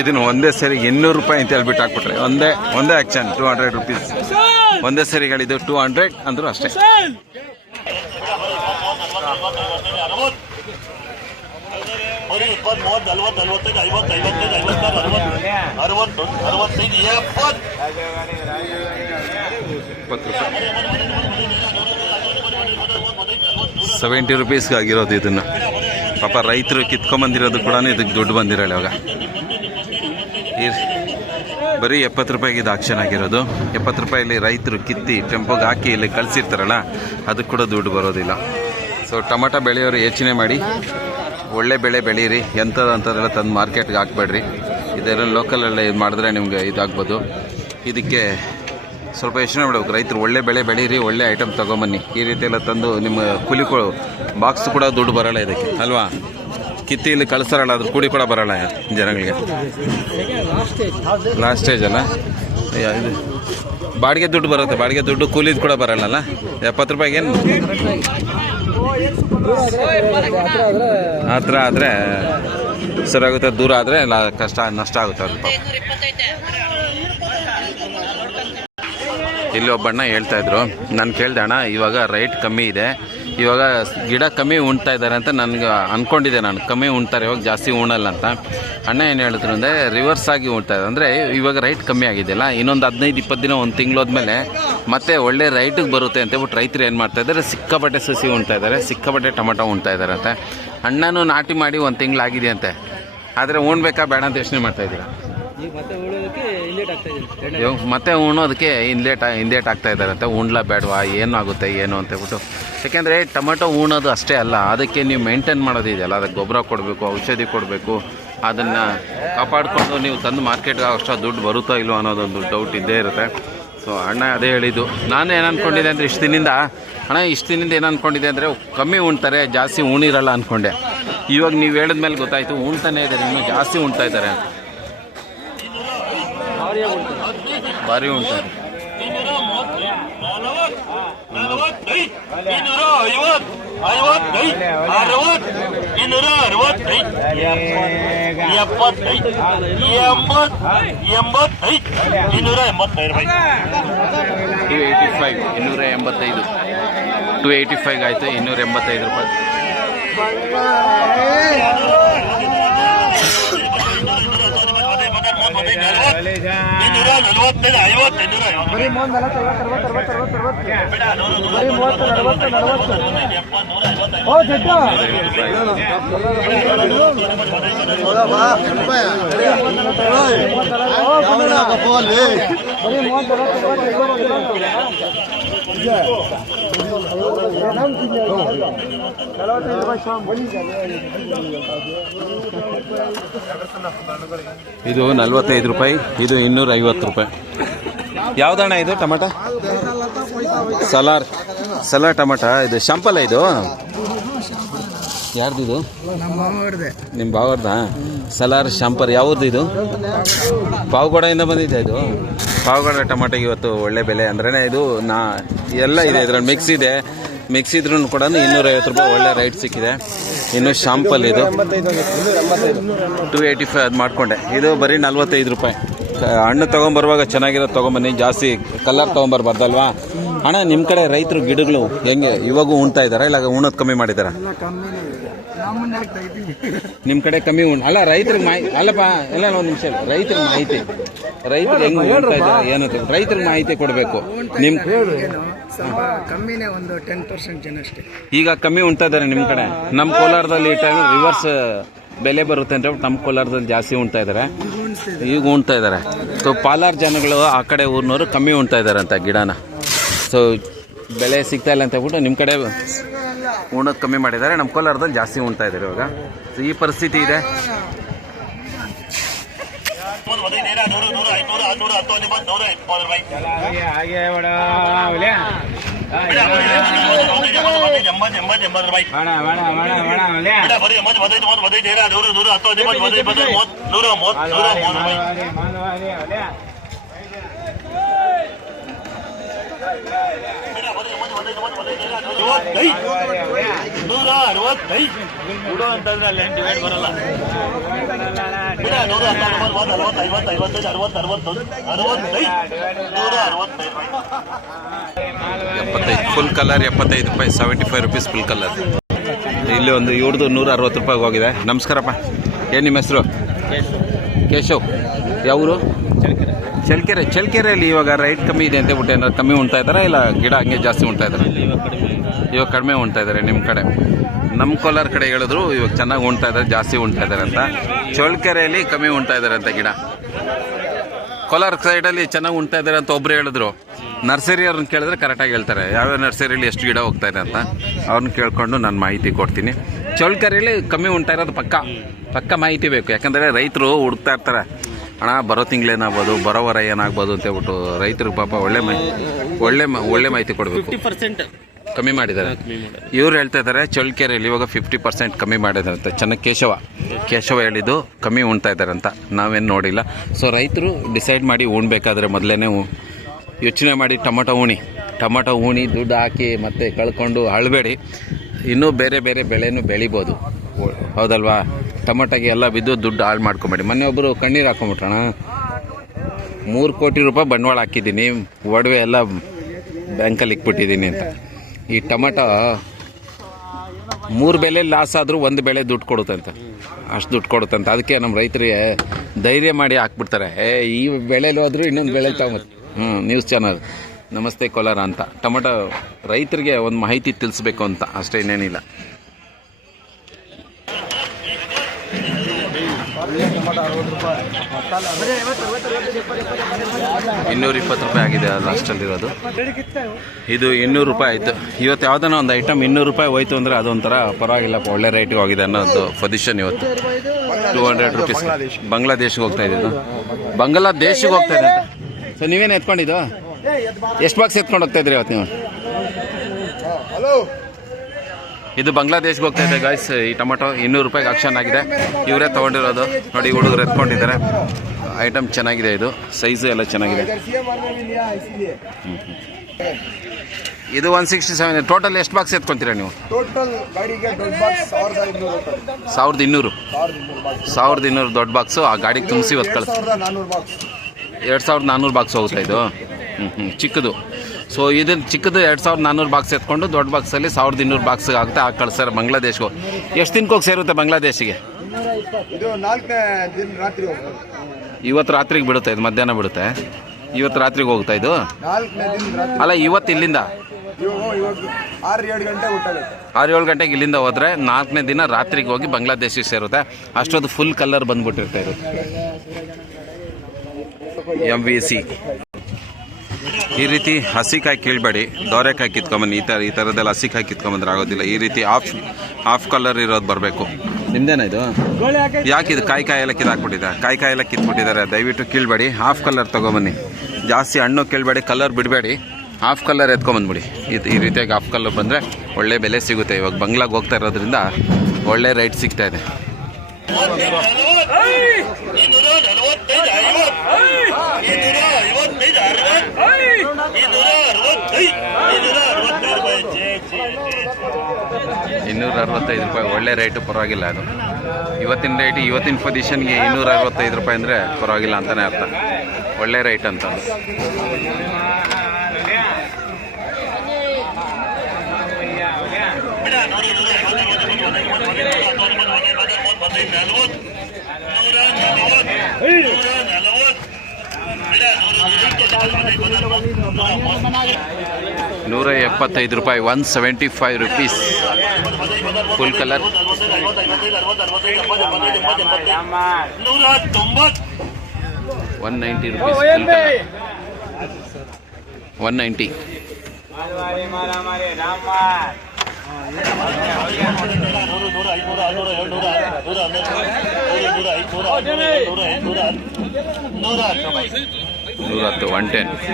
ಇದನ್ನು ಒಂದೇ ಸರಿ 200 ರೂಪಾಯಿ ಅಂತ ಹೇಳ್ಬಿಟ್ಟು ಹಾಕ್ಬಿಟ್ರೆ ಒಂದೇ ಆಕ್ಷನ್ 200 ರೂಪೀಸ್ ಒಂದೇ ಸರಿಗಳಿದು 200 ಅಂದ್ರೂ ಅಷ್ಟೇ. $70 ರೂಪೀಸ್ಗೆ ಆಗಿರೋದು ಇದನ್ನು. ಪಾಪ ರೈತರು ಕಿತ್ಕೊಂಬಂದಿರೋದು ಕೂಡ ಇದಕ್ಕೆ ದುಡ್ಡು ಬಂದಿರಲ್ಲ ಇವಾಗ. ಬರೀ 70 ರೂಪಾಯಿಗೆ ಇದು ಆಕ್ಷನ್ ಆಗಿರೋದು. 70 ರೂಪಾಯಲ್ಲಿ ರೈತರು ಕಿತ್ತಿ ಟೆಂಪೋಗೆ ಹಾಕಿ ಇಲ್ಲಿ ಕಳಿಸಿರ್ತಾರಲ್ಲ ಅದಕ್ಕೆ ಕೂಡ ದುಡ್ಡು ಬರೋದಿಲ್ಲ. ಸೊ ಟೊಮಟೊ ಬೆಳೆಯೋರು ಯೋಚನೆ ಮಾಡಿ, ಒಳ್ಳೆ ಬೆಳೆ ಬೆಳೀರಿ. ಅಂಥದ್ದೆಲ್ಲ ತಂದು ಮಾರ್ಕೆಟ್ಗೆ ಹಾಕ್ಬೇಡ್ರಿ. ಇದೆಲ್ಲ ಲೋಕಲಲ್ಲೇ ಇದು ಮಾಡಿದ್ರೆ ನಿಮಗೆ ಇದಾಗ್ಬೋದು. ಇದಕ್ಕೆ ಸ್ವಲ್ಪ ಯೋಚನೆ ಮಾಡಬೇಕು. ರೈತರು ಒಳ್ಳೆ ಬೆಳೆ ಬೆಳೀರಿ, ಒಳ್ಳೆ ಐಟಮ್ ತೊಗೊಂಬನ್ನಿ. ಈ ರೀತಿ ಎಲ್ಲ ತಂದು ನಿಮ್ಮ ಕೂಲಿಗಳು ಬಾಕ್ಸ್ ಕೂಡ ದುಡ್ಡು ಬರೋಲ್ಲ ಇದಕ್ಕೆ ಅಲ್ವಾ. ಕಿತ್ತಿ ಇಲ್ಲಿ ಕಳಿಸ್ತಾರಲ್ಲ ಅದ್ರ ಕೂಡಿ ಕೂಡ ಬರೋಲ್ಲ ಜನಗಳಿಗೆ. ಲಾಸ್ಟ್ ಸ್ಟೇಜ್ ಅಲ್ಲ ಇದು. ಬಾಡಿಗೆ ದುಡ್ಡು ಬರುತ್ತೆ, ಬಾಡಿಗೆ ದುಡ್ಡು ಕೂಲಿದು ಕೂಡ ಬರೋಲ್ಲ. 70 ರೂಪಾಯಿಗೆ ಏನು ಹತ್ರ ಆದರೆ ಸರಿಯಾಗುತ್ತೆ, ದೂರ ಆದರೆ ಕಷ್ಟ ನಷ್ಟ ಆಗುತ್ತೆ ಅವ್ರಿಗೆ. ಇಲ್ಲಿ ಒಬ್ಬಣ್ಣ ಹೇಳ್ತಾ ಇದ್ರು, ನಾನು ಕೇಳ್ದೆ ಅಣ್ಣ ಇವಾಗ ರೈಟ್ ಕಮ್ಮಿ ಇದೆ, ಇವಾಗ ಗಿಡ ಕಮ್ಮಿ ಉಣ್ತಾ ಇದ್ದಾರೆ ಅಂತ ನನಗೆ ಅಂದ್ಕೊಂಡಿದ್ದೆ ನಾನು. ಕಮ್ಮಿ ಉಣ್ತಾರೆ ಇವಾಗ, ಜಾಸ್ತಿ ಉಣಲ್ಲ ಅಂತ. ಅಣ್ಣ ಏನು ಹೇಳಿದ್ರು ಅಂದರೆ ರಿವರ್ಸ್ ಆಗಿ ಉಣ್ತಾ ಇದೆ. ಅಂದರೆ ಇವಾಗ ರೈಟ್ ಕಮ್ಮಿ ಆಗಿದೆಯಲ್ಲ, ಇನ್ನೊಂದು 15-20 ದಿನ ಒಂದು ತಿಂಗಳೋದ್ಮೇಲೆ ಮತ್ತೆ ಒಳ್ಳೆ ರೈಟಿಗೆ ಬರುತ್ತೆ ಅಂತೇಳ್ಬಿಟ್ಟು ರೈತರು ಏನು ಮಾಡ್ತಾ ಇದ್ದಾರೆ, ಸಿಕ್ಕಾಪಟ್ಟೆ ಸಸಿ ಉಣ್ತಾ ಇದ್ದಾರೆ, ಸಿಕ್ಕಾಪಟ್ಟೆ ಟೊಮಟೊ ಉಣ್ತಾ ಇದ್ದಾರೆ ಅಂತೆ. ಅಣ್ಣನೂ ನಾಟಿ ಮಾಡಿ 1 ತಿಂಗಳಾಗಿದೆ ಅಂತೆ. ಆದರೆ ಉಣ್ಬೇಕಾ ಬೇಡ ಅಂತ ಯೋಚನೆ ಮಾಡ್ತಾ ಇದ್ದೀರಾ? ಮತ್ತೆ ಉಣ್ಣೋದಕ್ಕೆ ಹಿಂದೇಟ್ ಆಗ್ತಾ ಇದ್ದಾರೆ ಅಂತ. ಉಣ್ಲಾ ಬೇಡವಾ, ಏನಾಗುತ್ತೆ ಏನು ಅಂತೇಳ್ಬಿಟ್ಟು. ಯಾಕೆಂದರೆ ಟೊಮೆಟೊ ಉಣ್ಣೋದು ಅಷ್ಟೇ ಅಲ್ಲ, ಅದಕ್ಕೆ ನೀವು ಮೇಂಟೈನ್ ಮಾಡೋದಿದೆಯಲ್ಲ, ಅದಕ್ಕೆ ಗೊಬ್ಬರ ಕೊಡಬೇಕು, ಔಷಧಿ ಕೊಡಬೇಕು. ಅದನ್ನು ಕಾಪಾಡಿಕೊಂಡು ನೀವು ತಂದು ಮಾರ್ಕೆಟ್ಗೆ ಅಷ್ಟು ದುಡ್ಡು ಬರುತ್ತೋ ಇಲ್ವೋ ಅನ್ನೋದೊಂದು ಡೌಟ್ ಇದ್ದೇ ಇರುತ್ತೆ. ಸೊ ಅಣ್ಣ ಅದೇ ಹೇಳಿದ್ದು. ನಾನು ಏನು ಅಂದ್ಕೊಂಡಿದ್ದೆ ಅಂದರೆ ಇಷ್ಟು ದಿನದಿಂದ ಏನು ಅಂದ್ಕೊಂಡಿದ್ದೆ ಅಂದರೆ ಕಮ್ಮಿ ಉಣ್ತಾರೆ, ಜಾಸ್ತಿ ಉಣಿರಲ್ಲ ಅಂದ್ಕೊಂಡೆ. ಇವಾಗ ನೀವು ಹೇಳಿದ್ಮೇಲೆ ಗೊತ್ತಾಯಿತು ಉಣ್ತಾನೆ ಇದ್ದಾರೆ, ಇನ್ನೂ ಜಾಸ್ತಿ ಉಣ್ತಾ ಇದ್ದಾರೆ, ಭಾರಿ ಉಂಟಾರೆ. $285 ಆಯಿತು. 285 ರೂಪಾಯಿ. ಇದು 45 ರೂಪಾಯಿ, ಇದು 250 ರೂಪಾಯಿ. ಯಾವ್ದಣ್ಣ ಇದು ಟೊಮಟ? ಸಲಾರ್ ಟೊಮಟ. ಇದು ಶಾಂಪಲ್ ಇದು ಯಾರ್ದು? ನಿಮ್ಮ ಬಾವರ್ದ ಸಲಾರ್ ಶಾಂಪರ್. ಯಾವ್ದು ಇದು? ಪಾವಗಡದಿಂದ ಬಂದಿದೆ ಇದು. ಪಾವಗಡ ಟೊಮಟೊಗೆ ಇವತ್ತು ಒಳ್ಳೆ ಬೆಲೆ ಅಂದ್ರೇ ಇದು. ಎಲ್ಲ ಇದೆ ಇದರಲ್ಲಿ, ಮಿಕ್ಸ್ ಇದ್ರೂ ಕೂಡ 250 ರೂಪಾಯಿ ಒಳ್ಳೆ ರೈಟ್ ಸಿಕ್ಕಿದೆ. ಇನ್ನು ಶಾಂಪಲ್ ಇದು 285 ಅದು ಮಾಡಿಕೊಂಡೆ. ಇದು ಬರೀ 45 ರೂಪಾಯಿ. ಹಣ್ಣು ತೊಗೊಂಬರುವಾಗ ಚೆನ್ನಾಗಿರೋದು ತೊಗೊಂಬನ್ನಿ, ಜಾಸ್ತಿ ಕಲರ್ ತೊಗೊಂಬರ್ಬಾರ್ದಲ್ವಾ ಅಣ್ಣ. ನಿಮ್ಮ ಕಡೆ ರೈತರು ಗಿಡಗಳು ಹೆಂಗೆ ಇವಾಗೂ ಉಣ್ತಾ ಇದ್ದಾರಾ, ಇಲ್ಲ ಉಣ್ಣೋದು ಕಮ್ಮಿ ಮಾಡಿದಾರ? ನಿಮ್ಮ ಕಡೆ ಕಮ್ಮಿ ಅಲ್ಲ, ರೈತರಿಗೆ ಅಲ್ಲಪ್ಪ ಎಲ್ಲ ಒಂದು ನಿಮಿಷ. ರೈತರಿಗೆ ಮಾಹಿತಿ, ರೈತರು ಹೆಂಗೆ ಉಣ್ತಾ ಇದ್ದಾರೆ ಏನು, ರೈತರಿಗೆ ಮಾಹಿತಿ ಕೊಡಬೇಕು. ನಿಮ್ಮ ಕಮ್ಮಿನೇ ಒಂದು 10% ಜನ ಅಷ್ಟೇ ಈಗ ಕಮ್ಮಿ ಉಣ್ತಾ ಇದ್ದಾರೆ ನಿಮ್ಮ ಕಡೆ. ನಮ್ಮ ಕೋಲಾರದಲ್ಲಿ ಈ ಟೈಮ್ ರಿವರ್ಸ್ ಬೆಲೆ ಬರುತ್ತೆ ಅಂತ ನಮ್ಮ ಕೋಲಾರದಲ್ಲಿ ಜಾಸ್ತಿ ಉಣ್ತಾ ಇದ್ದಾರೆ, ಈಗ ಉಣ್ತಾ ಇದ್ದಾರೆ. ಸೊ ಪಾಲಾರ್ ಜನಗಳು ಆ ಕಡೆ ಊರಿನವರು ಕಮ್ಮಿ ಉಣ್ತಾ ಇದ್ದಾರೆ ಅಂತ ಗಿಡನ. ಸೊ ಬೆಲೆ ಸಿಗ್ತಾ ಇಲ್ಲ ಅಂತ ಹೇಳ್ಬಿಟ್ಟು ನಿಮ್ಮ ಕಡೆ ಉಣ್ಣೋದು ಕಮ್ಮಿ ಮಾಡಿದ್ದಾರೆ, ನಮ್ಮ ಕೋಲಾರದಲ್ಲಿ ಜಾಸ್ತಿ ಉಣ್ತಾ ಇದ್ದಾರೆ ಇವಾಗ. ಸೊ ಈ ಪರಿಸ್ಥಿತಿ ಇದೆ. ಎಪ್ಪತ್ತೈದು ಫುಲ್ ಕಲರ್ 75 ರೂಪಾಯಿ, 75 ರುಪೀಸ್ ಫುಲ್ ಕಲರ್. ಇಲ್ಲಿ ಒಂದು ಇವ್ರದ್ದು 160 ರೂಪಾಯಿಗೆ ಹೋಗಿದೆ. ನಮಸ್ಕಾರಪ್ಪ, ಏನು ನಿಮ್ಮ ಹೆಸರು? ಕೇಶವ್. ಯಾವರು? ಚಳ್ಳಕೆರೆಯಲ್ಲಿ ಇವಾಗ ರೈಟ್ ಕಮ್ಮಿ ಇದೆ ಅಂತ ಬಿಟ್ಟು ಏನಾದ್ರು ಕಮ್ಮಿ ಉಣ್ತಾ ಇದ್ದಾರಾ, ಇಲ್ಲ ಗಿಡ ಹಂಗೆ ಜಾಸ್ತಿ ಉಣ್ತಾ ಇದ್ದಾರೆ? ಇವಾಗ ಕಡಿಮೆ ಉಣ್ತಾ ಇದ್ದಾರೆ ನಿಮ್ಮ ಕಡೆ. ನಮ್ಮ ಕೋಲಾರ ಕಡೆ ಹೇಳಿದ್ರು ಇವಾಗ ಚೆನ್ನಾಗಿ ಉಣ್ತಾ ಇದ್ದಾರೆ, ಜಾಸ್ತಿ ಉಣ್ತಾ ಇದ್ದಾರೆ ಅಂತ. ಚಳ್ಳಕೆರೆಯಲ್ಲಿ ಕಮ್ಮಿ ಉಣ್ತಾ ಇದ್ದಾರೆ ಅಂತ ಗಿಡ. ಕೋಲಾರ ಸೈಡಲ್ಲಿ ಚೆನ್ನಾಗಿ ಉಣ್ತಾ ಇದ್ದಾರೆ ಅಂತ ಒಬ್ರು ಹೇಳಿದ್ರು. ನರ್ಸರಿ ಅವ್ರನ್ನ ಕೇಳಿದ್ರೆ ಕರೆಕ್ಟಾಗಿ ಹೇಳ್ತಾರೆ ಯಾವ್ಯಾವ ನರ್ಸರಿಯಲ್ಲಿ ಎಷ್ಟು ಗಿಡ ಹೋಗ್ತಾ ಇದೆ ಅಂತ. ಅವ್ರನ್ನ ಕೇಳಿಕೊಂಡು ನಾನು ಮಾಹಿತಿ ಕೊಡ್ತೀನಿ. ಚಳ್ಳಕೆರೆಯಲ್ಲಿ ಕಮ್ಮಿ ಉಣ್ತಾ ಇರೋದು ಪಕ್ಕ ಮಾಹಿತಿ ಬೇಕು. ಯಾಕಂದರೆ ರೈತರು ಹುಡುಕ್ತಾ ಇರ್ತಾರೆ, ಹಣ ಬರೋ ತಿಂಗಳೇನಾಗ್ಬೋದು, ಬರೋ ವಾರ ಏನಾಗ್ಬೋದು ಅಂತ ಹೇಳ್ಬಿಟ್ಟು ರೈತರಿಗೆ ಪಾಪ ಒಳ್ಳೆ ಮಾಹಿತಿ ಕೊಡಬೇಕು. 50% ಕಮ್ಮಿ ಮಾಡಿದ್ದಾರೆ. ಇವ್ರು ಹೇಳ್ತಾ ಇದ್ದಾರೆ ಚಳ್ಳಕೆರೆಯಲ್ಲಿ ಇವಾಗ 50% ಕಮ್ಮಿ ಮಾಡಿದ್ದಾರೆ ಅಂತ. ಚೆನ್ನಾಗಿ ಕೇಶವ ಹೇಳಿದ್ದು ಕಮ್ಮಿ ಉಣ್ತಾ ಇದ್ದಾರೆ ಅಂತ. ನಾವೇನು ನೋಡಿಲ್ಲ. ಸೊ ರೈತರು ಡಿಸೈಡ್ ಮಾಡಿ ಉಣ್ಬೇಕಾದ್ರೆ ಮೊದಲೇ ಯೋಚನೆ ಮಾಡಿ ಟೊಮೊಟೊ ಉಣಿ ದುಡ್ಡು ಹಾಕಿ ಮತ್ತೆ ಕಳ್ಕೊಂಡು ಅಳಬೇಡಿ. ಇನ್ನೂ ಬೇರೆ ಬೆಳೆನೂ ಬೆಳಿಬೋದು, ಹೌದಲ್ವಾ? ಟೊಮೊಟೊಗೆ ಎಲ್ಲ ಬಿದ್ದು ದುಡ್ಡು ಹಾಳು ಮಾಡ್ಕೊಂಬೇಡಿ. ಮೊನ್ನೆ ಒಬ್ಬರು ಕಣ್ಣೀರು ಹಾಕೊಂಬಿಟ್ರಣ, 3 ಕೋಟಿ ರೂಪಾಯಿ ಬಂಡವಾಳ ಹಾಕಿದ್ದೀನಿ, ಒಡವೆ ಎಲ್ಲ ಬ್ಯಾಂಕಲ್ಲಿ ಇಕ್ಬಿಟ್ಟಿದ್ದೀನಿ ಅಂತ. ಈ ಟೊಮೊಟೊ 3 ಬೆಲೆ ಲಾಸ್ ಆದರೂ 1 ಬೆಳೆ ದುಡ್ಡು ಕೊಡುತ್ತಂತೆ, ಅಷ್ಟು ದುಡ್ಡು ಕೊಡುತ್ತಂತೆ. ಅದಕ್ಕೆ ನಮ್ಮ ರೈತರಿಗೆ ಧೈರ್ಯ ಮಾಡಿ ಹಾಕ್ಬಿಡ್ತಾರೆ. ಈ ಬೆಳೆಯಲ್ಲಿ ಹೋದರೂ ಇನ್ನೊಂದು ಬೆಳೆ ತಗೊಂಬತ್ತು. ನ್ಯೂಸ್ ಚಾನಲ್ ನಮಸ್ತೆ ಕೋಲಾರ ಅಂತ. ಟೊಮೊಟೊ ರೈತರಿಗೆ ಒಂದು ಮಾಹಿತಿ ತಿಳಿಸ್ಬೇಕು ಅಂತ ಅಷ್ಟೇ, ಇನ್ನೇನಿಲ್ಲ. ₹220 ಆಗಿದೆ ಲಾಸ್ಟಲ್ಲಿರೋದು. ಇದು 200 ರೂಪಾಯಿ ಆಯಿತು. ಇವತ್ತು ಯಾವುದನ್ನ ಒಂದು ಐಟಮ್ 200 ರೂಪಾಯಿ ಹೋಯ್ತು ಅಂದರೆ ಅದೊಂಥರ ಪರವಾಗಿಲ್ಲಪ್ಪ, ಒಳ್ಳೆ ರೇಟಿಗೆ ಹೋಗಿದೆ ಅನ್ನೋದು ಪೊಸಿಷನ್ ಇವತ್ತು. 200 ರೂಪೀಸ್ ಬಾಂಗ್ಲಾದೇಶಿಗೆ ಹೋಗ್ತಾ ಇದ್ದು, ಬಾಂಗ್ಲಾದೇಶಿಗೆ ಹೋಗ್ತಾ ಇದೆ ಅಂತ. ಸೊ ನೀವೇನು ಎತ್ಕೊಂಡಿದ್ದು? ಎಷ್ಟು ಬಾಕ್ಸ್ ಎತ್ಕೊಂಡು ಹೋಗ್ತಾ ಇದ್ರಿ ಇವತ್ತು ನೀವು? ಇದು ಬಾಂಗ್ಲಾದೇಶ್ಗೆ ಹೋಗ್ತಾ ಇದೆ ಗಾಯ್ಸ್. ಈ ಟೊಮೊಟೊ 200 ರೂಪಾಯಿಗೆ ಆಕ್ಷನ್ ಆಗಿದೆ. ಇವರೇ ತೊಗೊಂಡಿರೋದು ನೋಡಿ, ಹುಡುಗರು ಎತ್ಕೊಂಡಿದ್ದಾರೆ. ಐಟಮ್ ಚೆನ್ನಾಗಿದೆ, ಇದು ಸೈಜು ಎಲ್ಲ ಚೆನ್ನಾಗಿದೆ. ಇದು 167. ಟೋಟಲ್ ಎಷ್ಟು ಬಾಕ್ಸ್ ಎತ್ಕೊಂತೀರಾ ನೀವು? ಟೋಟಲ್ ಗಾಡಿಗೆ ದೊಡ್ಡ ಬಾಕ್ಸ್ 1200. 1200 ದೊಡ್ಡ ಬಾಕ್ಸು ಆ ಗಾಡಿಗೆ ತುಂಬಿಸಿ ಇವತ್ತು ಕಳಿಸ್. 2400 ಬಾಕ್ಸ್ ಹೋಗ್ತಾ ಇದು. ಚಿಕ್ಕದು. ಸೊ ಇದನ್ನು ಚಿಕ್ಕದು 2400 ಬಾಕ್ಸ್ ಎತ್ಕೊಂಡು ದೊಡ್ಡ ಬಾಕ್ಸಲ್ಲಿ 1200 ಬಾಕ್ಸ್ ಆಗುತ್ತೆ. ಆಗ ಕಳಿಸ್ತಾರೆ ಬಾಂಗ್ಲಾದೇಶ್ಗೆ. ಎಷ್ಟು ದಿನಕ್ಕೆ ಹೋಗಿ ಸೇರುತ್ತೆ ಬಾಂಗ್ಲಾದೇಶಿಗೆ? ಇದು 4ನೇ ದಿನ ರಾತ್ರಿ ಹೋಗ್ತದೆ. ಇವತ್ತು ರಾತ್ರಿಗೆ ಬಿಡುತ್ತೆ, ಇದು ಮಧ್ಯಾಹ್ನ ಬಿಡುತ್ತೆ. ಇವತ್ತು ರಾತ್ರಿಗೆ ಹೋಗ್ತಾ ಇದು? 4ನೇ ದಿನ ರಾತ್ರಿ. ಅಲ್ಲ, ಇವತ್ತು ಇಲ್ಲಿಂದ 6-7 ಗಂಟೆ ಗೊತ್ತಾಗುತ್ತೆ. 6-7 ಗಂಟೆಗೆ ಇಲ್ಲಿಂದ ಹೋದರೆ 4ನೇ ದಿನ ರಾತ್ರಿಗೆ ಹೋಗಿ ಬಾಂಗ್ಲಾದೇಶಿಗೆ ಸೇರುತ್ತೆ. ಅಷ್ಟೊಂದು ಫುಲ್ ಕಲರ್ ಬಂದ್ಬಿಟ್ಟಿರ್ತಾ ಇರುತ್ತೆ. MVC ಈ ರೀತಿ ಹಸಿಕಾಯಿ ಕೀಳ್ಬೇಡಿ, ದೋರೆಕಾಯಿ ಕಿತ್ಕೊಂಬನ್ನಿ. ಈ ಥರದ್ದೆಲ್ಲ ಹಸಿಕಾಯಿ ಕಿತ್ಕೊಂಬಂದ್ರೆ ಆಗೋದಿಲ್ಲ. ಈ ರೀತಿ ಹಾಫ್ ಕಲರ್ ಇರೋದು ಬರಬೇಕು. ನಿಮ್ದೇನ ಇದು? ಯಾಕಿದು ಕಾಯಿ ಎಲ್ಲ ಕಿತ್ತಾಕ್ಬಿಟ್ಟಿದೆ? ಕಾಯಿ ಎಲ್ಲ ಕಿತ್ಬಿಟ್ಟಿದ್ದಾರೆ. ದಯವಿಟ್ಟು ಕೀಳ್ಬೇಡಿ, ಹಾಫ್ ಕಲರ್ ತೊಗೊಂಬನ್ನಿ. ಜಾಸ್ತಿ ಹಣ್ಣು ಕೀಳ್ಬೇಡಿ, ಕಲರ್ ಬಿಡಬೇಡಿ. ಹಾಫ್ ಕಲರ್ ಎತ್ಕೊಂಬಂದ್ಬಿಡಿ. ಈ ರೀತಿಯಾಗಿ ಹಾಫ್ ಕಲರ್ ಬಂದರೆ ಒಳ್ಳೆ ಬೆಲೆ ಸಿಗುತ್ತೆ. ಇವಾಗ ಬಂಗ್ಲಾಗೆ ಹೋಗ್ತಾ ಇರೋದ್ರಿಂದ ಒಳ್ಳೆ ರೇಟ್ ಸಿಗ್ತಾ ಇದೆ. ₹265 ಒಳ್ಳೆ ರೇಟು, ಪರವಾಗಿಲ್ಲ. ಅದು ಇವತ್ತಿನ ರೇಟ್, ಇವತ್ತಿನ ಪೊಸಿಷನ್ಗೆ ₹265 ಅಂದರೆ ಪರವಾಗಿಲ್ಲ ಅಂತಲೇ ಅರ್ಥ. ಒಳ್ಳೆ ರೇಟ್ ಅಂತ. ₹175, 175 rupees full colour. 190 rupees full colour. 190. $110.